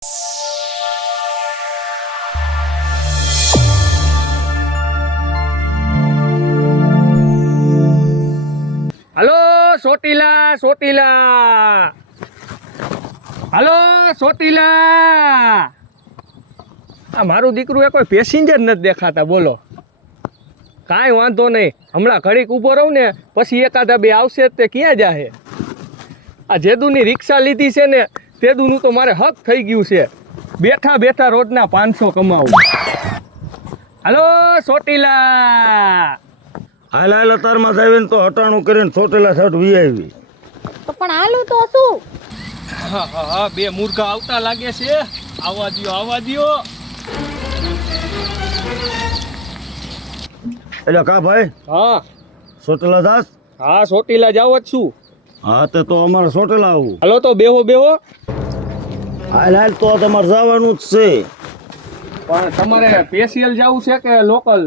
હાલો સોટીલા સોટીલા, હાલો સોટીલા. આ મારું દીકરું એ કોઈ પેસેન્જર નથી દેખાતા. બોલો, કાંઈ વાંધો નહીં, હમણાં ઘડીક ઊભો રહું ને પછી એકાદા બે આવશે તે ક્યાં જાહે. આ જેદુની રિક્ષા લીધી છે ને તેદુનું તો મારે હક થઈ ગયું છે. બેઠા બેઠા રોજના 500 કમાવું. હાલો સોટીલા. હાલ હાલ અતારમાં આવીને તો હટાણું કરીને ચોટેલા સાઠ વી આવી. તો પણ હાલું તો શું? હા હા હા, બે મુર્ગા આવતા લાગે છે. આવવા દ્યો, આવવા દ્યો. એટલે કા ભાઈ, હા ચોટેલા દાસ? હા સોટીલા જાવ જ છું. હા તો અમારે ચોટેલા આવું. હાલો તો બેહો બેહો. હાલ હાલ તો તમારે જવાનું જ છે. પણ તમારે સ્પેશિયલ જવું છે કે લોકલ?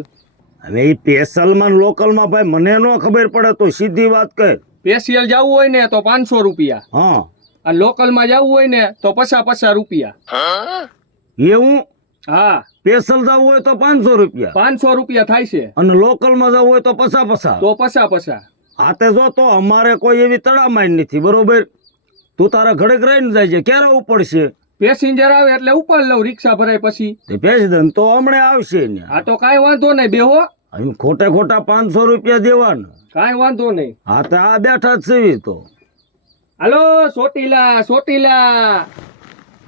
અને એ પેસલમાં લોકલમાં ભાઈ મને ન ખબર પડે તો સીધી વાત કર. સ્પેશિયલ જવું હોય ને તો 500 રૂપિયા, હા અને લોકલમાં જવું હોય ને તો 50 રૂપિયા. એવું? હા, પેસલ જવું હોય તો 500 રૂપિયા, 500 રૂપિયા થાય છે. અને લોકલમાં જવું હોય તો 50. તો 50. હા તે જો તો અમારે કોઈ એવી તડામાઈ નથી, બરોબર? તું તારા ઘડે રહીને જાય છે, ક્યારે ઉપડશે? પેસેન્જર આવે એટલે ઉપર લઉં, રિક્ષા ભરાય પછી. તે પેસેન્જર તો હમણે આવશે ને. હા તો કાંઈ વાંધો નહીં, બેહો. અહીં ખોટે ખોટા 500 રૂપિયા દેવાના. કાંઈ વાંધો નહીં. હા તો આ બેઠા જ છે તો. હાલો સોટીલા સોટીલા,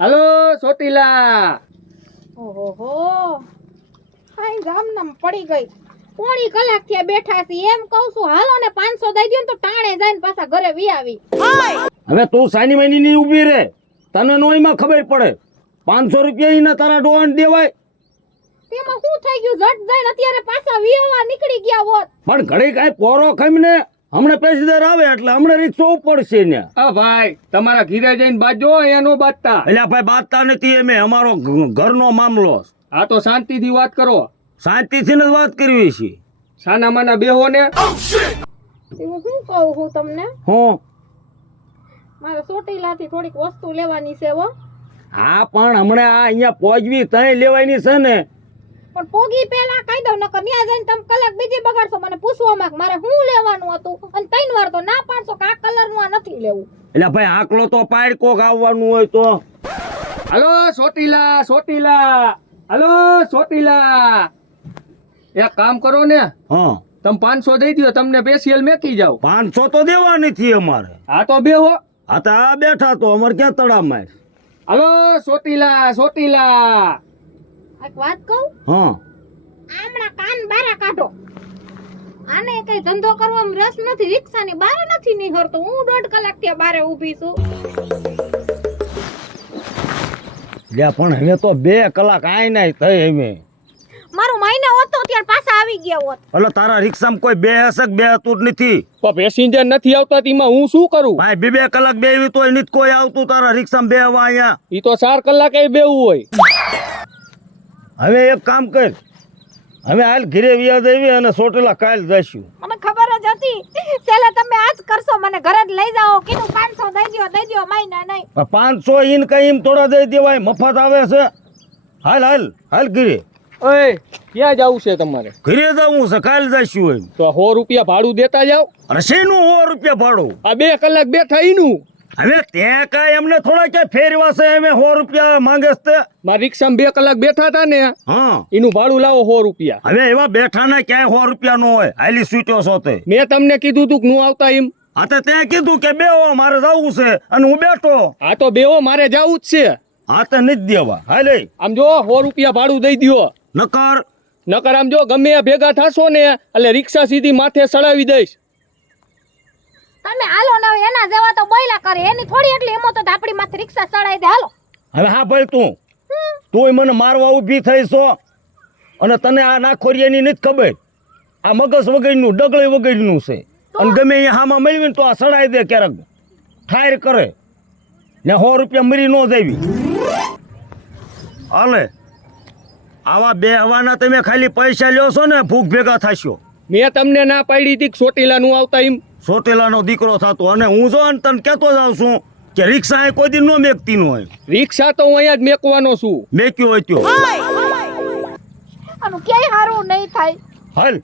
હાલો સોટીલા. ઓહો, હાઈ જામનામ પડી ગઈ. પોણી કલાક થી બેઠા છે. એમ કહું છું હાલો ને 500 દઈ દ્યો ને તો ટાણે જઈને પાછા ઘરે વી આવી. હવે તું સાની મહિની ની ઊભી રે, તને નોઈમાં ખબર પડે. 500 રૂપિયા ઈને તારા ડોન દેવાય. તેમાં શું થઈ ગયું? જટ જઈને અત્યારે પાછા વીહવા નીકળી ગયા હોત. પણ ઘડી કાંઈ પોરો ખમીને હમણે પેસેન્જર આવે એટલે હમણે રિક્ષો ઉપડશે ને. આ ભાઈ તમારા ઘીરે જઈને બાજો, અહીંયા નો બાજતા. એટલે ભાઈ બાતતા નથી અમે, અમારો ઘરનો મામલો. હા તો શાંતિથી વાત કરો. શાંતિથી જ વાત કરવી છે. સાના માના બેહો ને. હું શું કહું હું તમને, હું મારે ચોટીલાથી થોડીક વસ્તુ લેવાની છે હો. હા પણ હમણે આ અહીંયા પહોંચવી તઈ લેવાની છે ને. પણ પોગી પેલા કહી દઉં, નકર ન્યા જઈને તમે કલાક બીજી બગાડશો મને પૂછવામાં કે મારે શું લેવાનું હતું, અને 3 વાર તો ના પાડશો કે આ કલરનું આ નથી લેવું. એટલે ભાઈ આકલો તો પાડ કોક આવવાનું હોય તો. હાલો સોટીલા સોટીલા, હાલો સોટીલા. એક કામ કરો ને, હા તમે 500 દઈ દો, તમને સ્પેશિયલ મેકી જાવ. 500 તો દેવા નથી અમારે. હા તો બેહો. હા તો આ બેઠા તો અમારે ક્યાં તડામાં. હાલો સોટીલા સોટીલા. એક વાત કહું, હા આમણા કાન બારા કાઢો. આને કઈ ધંધો કરવામાં રસ નથી, રિક્ષાની બારે નથી નીકળતો. હું 1.5 કલાક ત્યાં બારે ઊભી છું. લ્યા પણ હવે તો 2 કલાક આઈ નાય થઈ હવે. મારું મહિને હોત તો ત્યારે પાછા આવી ગયા હોત. એટલે તારા રિક્ષામાં કોઈ બે હશે બે તું જ નથી. પણ પેસેન્જર નથી આવતા, તેમાં હું શું કરું? ભાઈ 2 કલાક બેવી તોય નથી કોઈ આવતું તારા રિક્ષામાં બેહવા અહીંયા. ઈ તો 4 કલાકે બેવું હોય. હવે એક કામ કર, હવે હાલ ઘરે વ્યાજ આવી અને ચોટેલા કાલ જઈશું. મને ખબર જ હતી છેલ્લે તમે આજ કરશો, મને ઘરે જ લઈ જાઓ. કીધું 500 દઈ દ્યો મહિના નહીં. 500 ઈન કઈ એમ થોડા દઈ દેવાય, મફત આવે છે. હાલ હાલ હાલ ઘરે. ઓય ક્યાં જવું છે તમારે? ઘરે જવું છે, કાલ જઈશું એમ. તો 100 રૂપિયા ભાડું દેતા જાવ. અરે શેનું 100 રૂપિયા ભાડું? આ 2 કલાક બેઠા ઈનું. હવે ત્યાં કાંઈ એમને થોડા ક્યાં ફેરવા છે, એમ 100 રૂપિયા માંગે છે. મારા રિક્ષામાં 2 કલાક બેઠા હતા ને, હા એનું ભાડું લાવો 100 રૂપિયા. હવે એવા બેઠા ને ક્યાંય 100 રૂપિયા નો હોય. હાલી સૂટ્યો છો તે. મેં તમને કીધું તું કે હું આવતા એમ. હા તો ત્યાં કીધું કે બેહો મારે જવું છે અને હું બેઠો. હા તો બેહો, મારે જવું જ છે. હા તો નથી દેવા. હાલે આમ જો 100 રૂપિયા ભાડું દઈ દ્યો. નકર આમ જો ગમે એ ભેગા થશો ને એટલે રિક્ષા સીધી માથે ચડાવી દઈશ. તમે હાલો ને હવે એના જેવા તો બોયલા કરે, એની થોડી એટલી હિંમત તો આપણી માથે રિક્ષા ચડાવી દે. હાલો હવે હા ભાઈ તુંય મને મારવા ઊભી થઈ છો અને તને આ નાખોરિયાની નથી ખબર. આ મગજ વગરનું ડગલે વગરનું છે અને ગમે અહીંયા હામાં મળવી ને તો આ સડાઈ દે, ક્યારેક ઠાયર કરે ને 100 રૂપિયા મરી ન જાવી. હાલે આવા બે હવાના તમે ખાલી પૈસા લ્યો છો ને ભૂખ ભેગા થશો. મેં તમને ના પાડી હતી કે ચોટીલા નું આવતા એમ. ચોટેલાનો દીકરો થતો અને હું જો ને તને કહેતો જાઉં છું કે રિક્ષા એ કોઈ દી નો મેકતી નો હોય રિક્ષા તો હું અહીંયા જ મેકવાનો છું. મેક્યો હોય ત્યો આનું ક્યાંય હારું નહીં થાય. હાલ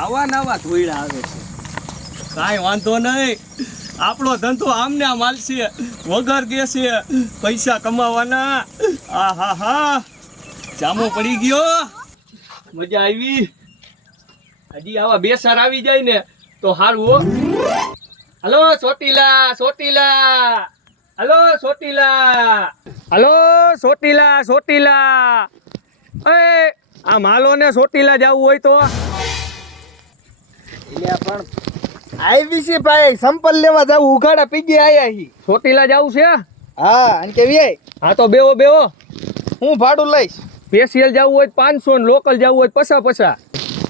આવા નવા ધોઈડા આવે છે. કાંઈ વાંધો નહીં, આપણો ધંધો આમને આમ હાલશે, વગર ગેસે પૈસા કમાવાના. આ હા હા, જામો પડી ગયો, મજા આવી. હજી આવા બેસાર આવી જાય ને તો સારું હો. Hello Chotila, Chotila, hello Chotila, hello Chotila, Chotila. એ આમ હાલો ને ચોટીલા જવું હોય તો. એટલે પણ આવી છે ભાઈ, સંપલ લેવા જાવ ઉઘાડા પીગી આયા હી. ચોટીલા જવું છે? હા અને કે વે હા તો બેહો બેહો. હું ભાડું લઈશ. સ્પેશિયલ જવું હોય 500 ને લોકલ જવું હોય 50.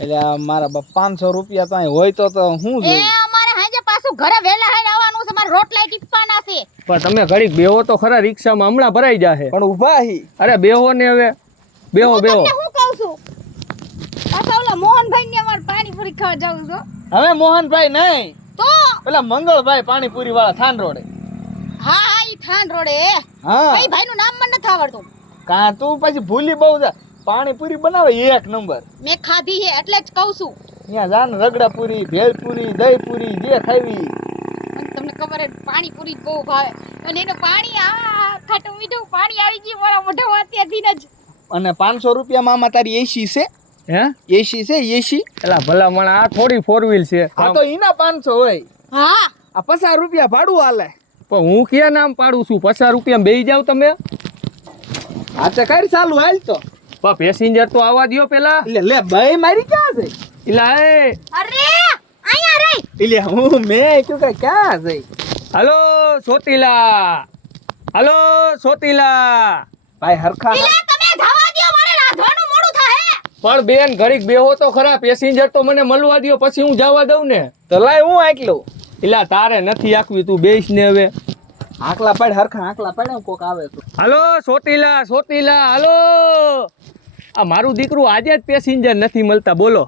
એટલે આ મારા બાપ 500 રૂપિયા તો અહીં હોય તો હું એ જોઈ. અમારે હાજે પાછું ઘરે વેલા હાડ આવવાનું છે. મારે રોટલા ટીપવાના છે. પણ તમે ઘડીક બેહો તો ખરા, રિક્ષામાં હમણાં ભરાઈ જાહે. પણ ઊભા હી. અરે બેહો ને હવે, બેહો હું બેહો. તમને શું કહું છું? પાછા ઓલા મોહનભાઈ ને અમારે પાણીપુરી ખાવા જાવું છો. હવે મોહનભાઈ નહીં, તો પેલા મંગળભાઈ પાણીપુરી વાળા થાન રોડે. હા હા ઈ થાન રોડે. હા ભાઈ ભાઈ નું નામ મને નથી આવડતું. કા તું પછી ભૂલી બહુ જા. પાણીપુરી બનાવે એક નંબર. મેં ખાધી છે એટલે જ કહું છું. ત્યાં જાન રગડાપુરી, ભેલપુરી, દહીંપુરી જે ખાવી. મને તમને ખબર છે પાણીપુરી બહુ ભાવે. અને એનું પાણી આ ખાટું મીઠું પાણી આવી ગયું મારા મોઢામાં અત્યારથી જ. અને 500 રૂપિયામાં આમાં તારી એસી છે. હે એસી છે એસી. એલા ભલા મણા, આ થોડી 4 વ્હીલ છે. હા તો એના 500 હોય. હા આ 50 રૂપિયા ભાડું હાલે. પણ હું ક્યાં નામ પાડું છું? 50 રૂપિયા બેહી જાવ તમે. હા તો કઈ ચાલુ હાલ તો. પણ પેસેન્જર તો આવવા દ્યો પેલા. એટલે લે ભાઈ મારી ક્યાં છે? એલા એ અરે અહીંયા રે. એટલે હું મેં કીધું કે ક્યાં છે? Hello Chotila, hello Chotila. ભાઈ હરખા એલા તમે જવા દ્યો, મારે રાંધવાનું મોડું થાય. પણ બેન ઘડીક બેહો તો ખરા, પેસેન્જર તો મને મળવા દ્યો પછી હું જવા દઉં ને. તો લાય હું આટલું. એલા તારે નથી આખવી, તું બેસ ને હવે. આકલા પાડ હરખા આકલા પાડ કોક આવે તો. Hello Chotila, Chotila, hello. આ મારું દીકરું આજે જ પેસેન્જર નથી મળતા, બોલો.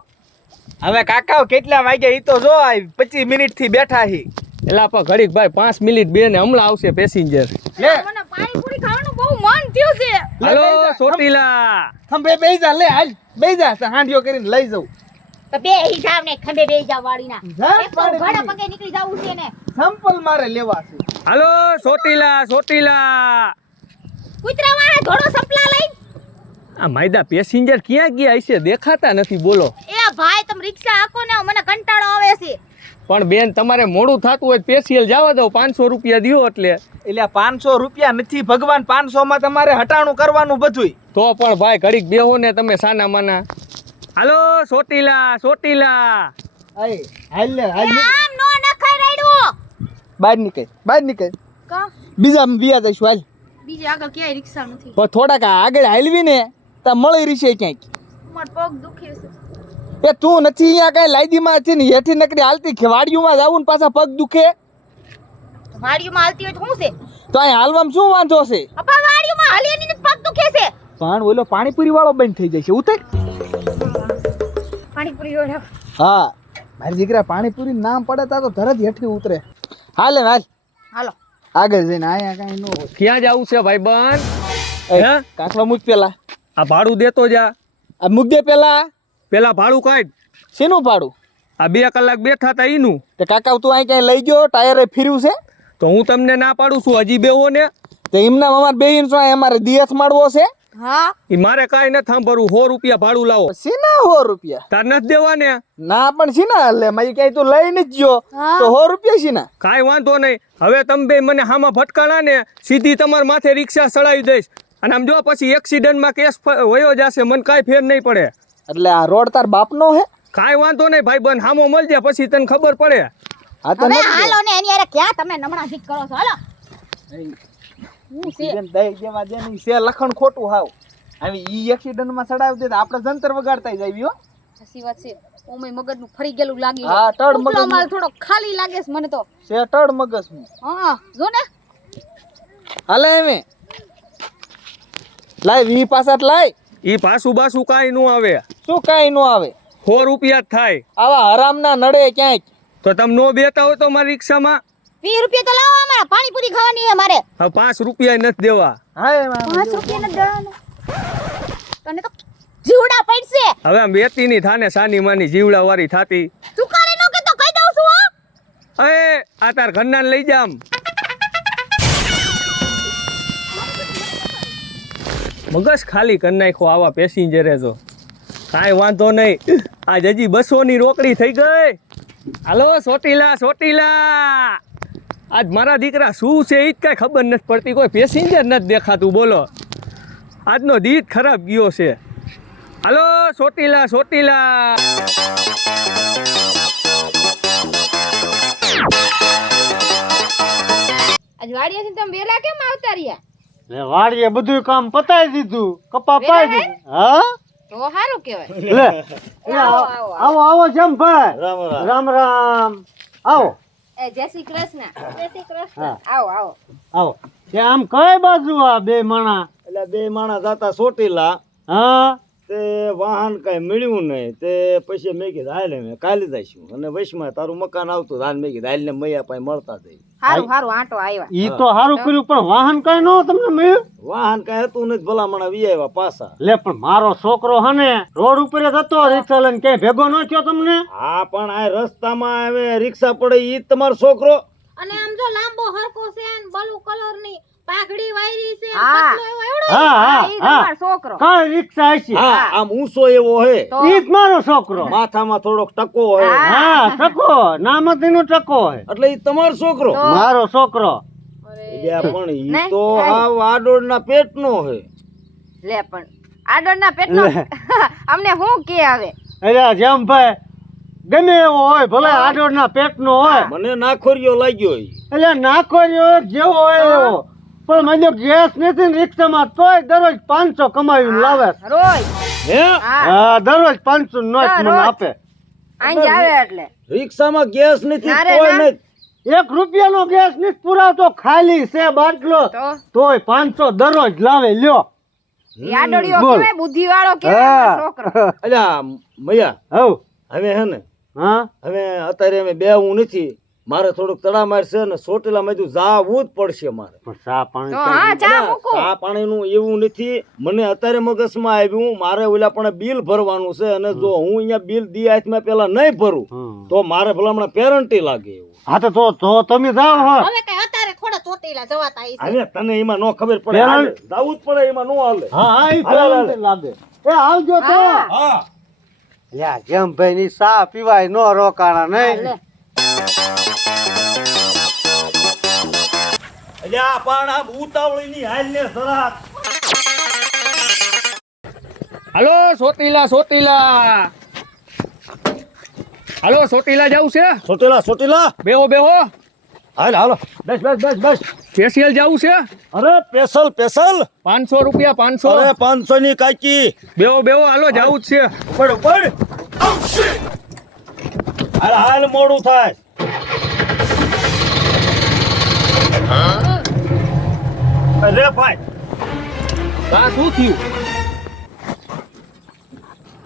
હવે કાકા કેટલા વાગ્યા ઈ તો જો 25 મિનિટ થી બેઠા હી. એલા પણ ઘડીક ભાઈ 5 મિનિટ બે ને હમણાં આવશે પેસેન્જર. લે મને પાણીપુરી ખાવાનું બહુ મન થયું છે. હલો ચોટીલા. ખંભે બેહી જા, લે હાલ બેહી જા, હાંડિયો કરીને લઈ જાઉં. તો બે હિસાબ ને ખંભે બેહી જાવ વાડીના. જા એક તો ઘોડા પગે નીકળી જાવું છે ને. સંપલ મારે લેવા છે. હલો ચોટીલા, ચોટીલા. કૂતરા વાળા ઘોડો સપલા લઈ. આ માયદા પેસેન્જર ક્યાં ગયા હશે, દેખાતા નથી, બોલો. એ ભાઈ તમે રિક્ષા હાકો ને મને કંટાળો આવે છે. પણ બેન તમારે મોડું થતું હોય સ્પેશિયલ જવા દો, 500 રૂપિયા દ્યો એટલે. એટલે 500 રૂપિયા નથી ભગવાન, 500 માં તમારે હટાણું કરવાનું બધુંય. તો પણ ભાઈ ઘડીક બેહો ને તમે સાના માના. હાલો ચોટીલા, ચોટીલા. આય હાલ લે હાલ લે. આમ નો નખાઈ રાયડું. બહાર નીકળ, બહાર નીકળ. કા બીજા વિયા જઈશું હાલ. બીજે આગળ ક્યાંય રિક્ષા નથી. પણ થોડાક આગળ હાલવી ને તા મળી રહીશે ક્યાંક. માર પગ દુખે છે. એ તું નથી અહીંયા કઈ લાઈદીમાં છે ને હેઠી નકરી હાલતી વાડીઓમાં જાવું ને પાછા પગ દુખે વાડીમાં હાલતી હોય તો શું છે? તો અહીં હાલવામાં શું વાંધો છે? અપા વાડીમાં હાલીની ને પગ દુખે છે. પણ ઓલો પાણીપુરી વાળો બંધ થઈ જશે ઉતર. પાણીપુરી વાળો. હા મારી દીકરા પાણીપુરી નામ પડે તા તો તરત હેઠી ઉતરે. હાલ ને હાલ હાલો. આગળ જઈને આયા કઈ ન હોય. ક્યાં જવું છે ભાઈ બંધ? એ, હે કાકડો મૂક પેલા. આ ભાડું દેતો જા. આ મૂક દે પેલા. પેલા ભાડું કાઢ. શેનું ભાડું? આ 2 કલાક બેઠા હતા એનું. તે કાકા તું અહીં ક્યાંય લઈ ગયો ટાયરે ફીર્યું છે? તો હું તમને ના પાડું છું, હજી બેહો ને. તો એમના અમારે બેહીન શું અમારે દિયત મારવો છે? હા. એ મારે કાંઈ નથી સાંભળવું, 100 રૂપિયા ભાડું લાવો. શેના 100 રૂપિયા? તાર નથી દેવા ને? ના પણ શેના એટલે મારી ક્યાંય તું લઈ નથી ગયો હા. તો 100 રૂપિયા શેના? કાંઈ વાંધો નહીં. હવે તમે બે મને હામાં ફટકાણા ને સીધી તમારા માથે રિક્ષા ચડાવી દઈશ. અને આમ જો પછી એક્સિડન્ટમાં કેસ વયો જશે, મને કાંઈ ફેર નહીં પડે. એટલે આ રોડ તાર બાપનો હે? કાંઈ વાંધો નહીં ભાઈ બંધ, હામો મળજે પછી તને ખબર પડે. આ તો હવે નથી હાલો ને એની હારે ક્યાં તમે નમણા જીત કરો છો? હાલો. હું છે? જેમ દઈ જેમાં જેની છે લખણ ખોટું હાવ. હવે ઈ એક્સિડન્ટમાં ચડાવી દે તો આપણે જંતર વગાડતા જાવી હો. સાચી વાત છે. ઓમે મગજનું ફરી ગયેલું લાગી. હા, તડ ઉપલો મગજનું. માલ થોડો ખાલી લાગે છે મને તો. છે ટડ મગજનું. હા જો ને. હાલે એમે લાય 20 પાસા લાય. એ પાછું બાસું કાંઈ ન આવે, શું કાંઈ ન આવે? 100 રૂપિયા જ થાય. આવા હરામના નડે ક્યાંક. તો તમે નો બેતા હોય તો મારી રિક્ષામાં 20 રૂપિયા તો લાવો અમારા પાણીપુરી ખાવાની છે મારે હવે 5 રૂપિયા નથી દેવા. હા એમાં 5 રૂપિયા નથી દેવાના તને તો જીવડા પડશે હવે આમ બેતીની થાને સાની માની જીવડા વાળી થાતી. ચુકારે નો કે તો કહી દઉં છું હો અરે આ તાર ઘરના લઈ જામ. મગજ ખાલી કરી નાખો આવા પેસેન્જરે તો. કાંઈ વાંધો નહીં, આજ હજી 200 ની રોકડી થઈ ગઈ. હાલો સોટીલા સોટીલા, આજ મારા દીકરા શું છે એ જ કાંઈ ખબર નથી પડતી, કોઈ પેસેન્જર નથી દેખાતું. બોલો આજનો દીત ખરાબ ગયો છે. હાલો સોટીલા સોટીલા. આજ વાડિયાથી તમે વેલા કેમ આવતા રહ્યા? લે વાડીએ બધું કામ પતાઈ દીધું, કપા પાઈ દીધું. હા તો સારું કહેવાય. લે એ આવો આવો જેમ ભાઈ, રામ રામ. આવો એ જય શ્રી કૃષ્ણ. જય શ્રી કૃષ્ણ. હા. આવો આવો. આવો. તે આમ કઈ બાજુ આ બે માણા? એટલે બે માણસ હતા ચોટીલા, હા તે વાહન કઈ મળ્યું નહીં, તે પછી મેં કીધું હાલે મેં કાલે જઈશું, અને વૈશમાં તારું મકાન આવતું હાલ મેં કીધું હાલ ને મૈયા પાસે મળતા થઈ. સારું સારું આંટો આવ્યા. ઈ તો સારું કર્યું, પણ વાહન કઈ નો તમને મળ્યું? વાહન કઈ હતું નથી, ભલામણા વી આવ્યા પાછા. લે પણ મારો છોકરો હને રોડ ઉપર જ હતો, રિક્ષા લઈને ક્યાંય ભેગો ન થયો તમને? હા પણ આ રસ્તામાં હવે રિક્ષા પડે ઈ જ તમારો છોકરો? અને આમ જો લાંબો હરકો છે ને બ્લુ કલર ની પાઘડી વાયરી છે ને હા. પતલો એવો એવડો હા હા ઈ હા તમારો છોકરો. કઈ રિક્ષા હશે? હા આમ ઊંચો એવો હે, તો ઈ જ મારો છોકરો. માથામાં થોડોક ટકો હોય, હા ટકો, નામ જ એનો ટકો હોય. એટલે ઈ તમારો છોકરો? તો મારો છોકરો. એટલે પણ ઈ નહીં, તો નહીં. હાવ આડોળના પેટનો હે. લે પણ આડોના પેટનો લે. અમને શું કે આવે? એટલે જેમ ભાઈ ગમે એવો હોય, ભલે આડોળના પેટનો હોય, મને નાખોરિયો લાગ્યો ઈ. એટલે નાખો રહ્યો જેવો હોય એવો. પણ મને ગેસ નથી ને રિક્ષામાં, તોય દરરોજ 500 કમાવીને લાવે છે. રોજ હે હા હા દરરોજ 500 નોટ મને દરરોજ. આપે. આંજ આવે એટલે રિક્ષામાં ગેસ નથી, ના રે, તોય ના. નથી. 1 રૂપિયાનો ગેસ નથી પુરાવતો, ખાલી છે બાટલો, તો તોય 500 દરરોજ લાવે. લ્યો ઈ આડોડિયો બોલ. કેવાય, બુદ્ધિ વાળો કેવાય અમારો છોકરો. અલ્યા મૈયા, હવ હવે હે ને હા હવે અત્યારે અમે બેહવું નથી, મારે થોડુંક તડામાર છે ને ચોટીલામાં તું જાવું જ પડશે મારે. પણ ચા પાણી તો હા ચા ના, મૂકું. ચા પાણીનું એવું નથી, મને અત્યારે મગજમાં આવ્યું મારે ઓલા પણ બિલ ભરવાનું છે, અને જો હું અહીંયા બિલ દી હાથમાં પેલા નહીં ભરું હમ. તો મારે ભલા હમણાં પેરન્ટી લાગે એવું. હા તો તમે જાઓ. હા હવે કઈ અત્યારે થોડા ચોટીલા જવાતા હશે. હવે તને એમાં નો ખબર પડે, પેરણ- હાલે, જાવું જ પડે, એમાં નો હાલે. હા ઈ હાલે, હાલે. પેલા લાગે. એ આવજો તો. હા યા જેમ ભાઈ ની ચા પીવાય નો રોકાણા નહીં. લે. અલ્યા પણ આ ઉતાવળીની હાલ ને જરાક. હાલો સોટીલા સોટીલા. હાલો સોટીલા જવું છે? ચોટીલા ચોટીલા, બેહો બેહો. હાલ હાલો, બસ બસ બસ બસ. સ્પેશિયલ જવું છે? અરે પેસલ પેસલ, 500 રૂપિયા 500. અરે 500 ની કાકી. બેહો બેહો, હાલો જવું જ છે. ઉપર ઉપર. હાલ હાલ મોડું થાય. અરે ભાઈ, આ શું થયું?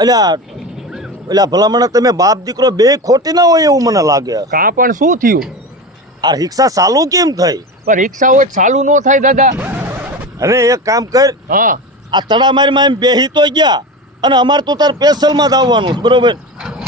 અલ્યા ભલામણ તમે બાપ દીકરો બે ખોટી ના હોય એવું મને લાગે. કા પણ શું થયું? આ રિક્ષા ચાલુ કેમ થઈ? પણ રિક્ષા હોય ચાલુ ન થાય દાદા. હવે એક કામ કર, હા આ તડામારીમાં એમ બેહી તો ગયા, અને અમારે તો તાર પેસલમાં જ આવવાનું છે, બરોબર?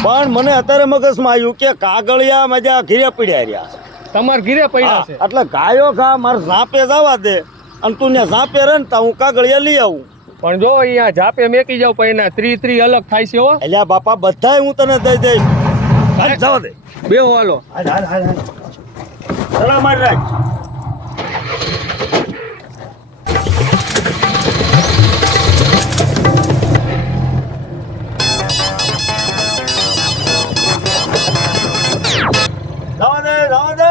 પણ મને અત્યારે મગજમાં આવ્યું કે કાગળિયા મજા ઘીરે પડ્યા રહ્યા. તમારે ઘીરે પડ્યા છે. એટલે ગાયો ઘા મારે ઝાપે જવા દે, અને તું ને ઝાપે રનતા હું કાગળિયા લઈ આવું. પણ જો અહીંયા ઝાપે મેકી જાવ પછી એના 3 અલગ થાય છે હો. એટલે બાપા બધાય હું તને દઈ દઈશ. હાલ જવા દે. બેહો હાલો. હાલ હાલ હાલ હાલ. તડામારી રાખ. જવા દે જવા દે.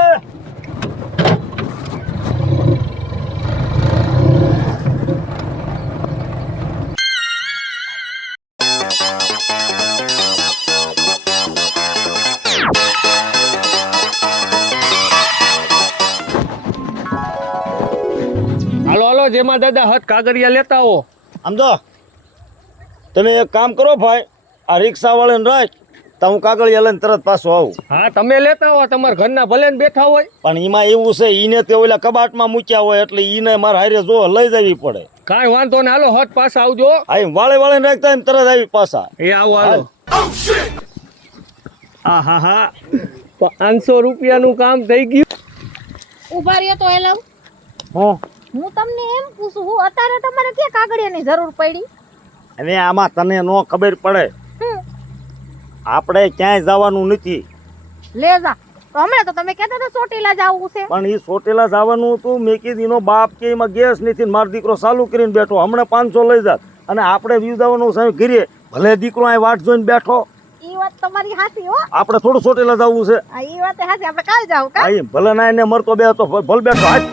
હાલો હાલો, જેમાં દાદા હાથ કાગળિયા લેતા આવો. આમ જો તમે એક કામ કરો ભાઈ, આ રિક્ષા વાળાને રાખ, તો હું કાગળિયા લઈને તરત પાછો આવું. હા તમે લેતા હો, તમારા ઘરના ભલે ને બેઠા હોય. પણ એમાં એવું છે ઈને તે ઓલા કબાટમાં મૂક્યા હોય એટલે ઈને મારે હારે જો લઈ જવી પડે. કાંઈ વાંધો ને, હાલો હોત પાછા આવજો. આ એમ વાળે વાળે રાખતા ને તરત આવી પાછા. એ આવો હાલો. આ હા હા 500 રૂપિયાનું કામ થઈ ગયું. ઉભા રહ્યો તો એ લઉં. હું તમને એમ પૂછું હું અત્યારે તમારે ક્યાં કાગળિયાની જરૂર પડી? હવે આમાં તને નો ખબર પડે, આપણે ક્યાંય જવાનું નથી. લે જા. તો હમણાં તો તમે કહેતા હતા ચોટીલા જાવું છે. પણ એ સોટેલા જવાનું હતું. મેં કીધું એનો બાપ કે એમાં ગેસ નથી ને મારો દીકરો ચાલુ કરીને બેઠો, હમણાં 500 લઈ જાત અને આપણે વ્યૂ જવાનું છે ઘીરે. ભલે દીકરો અહીં વાટ જોઈને બેઠો, ઈ વાત તમારી હાચી હો. આપણે થોડું સોટેલા જવું છે. આ ઈ વાત હાચી, આપણે કાલ જાવું કા? હા, એમ ભલે ના એને મરતો બે તો ભલે બેઠો. હાચ.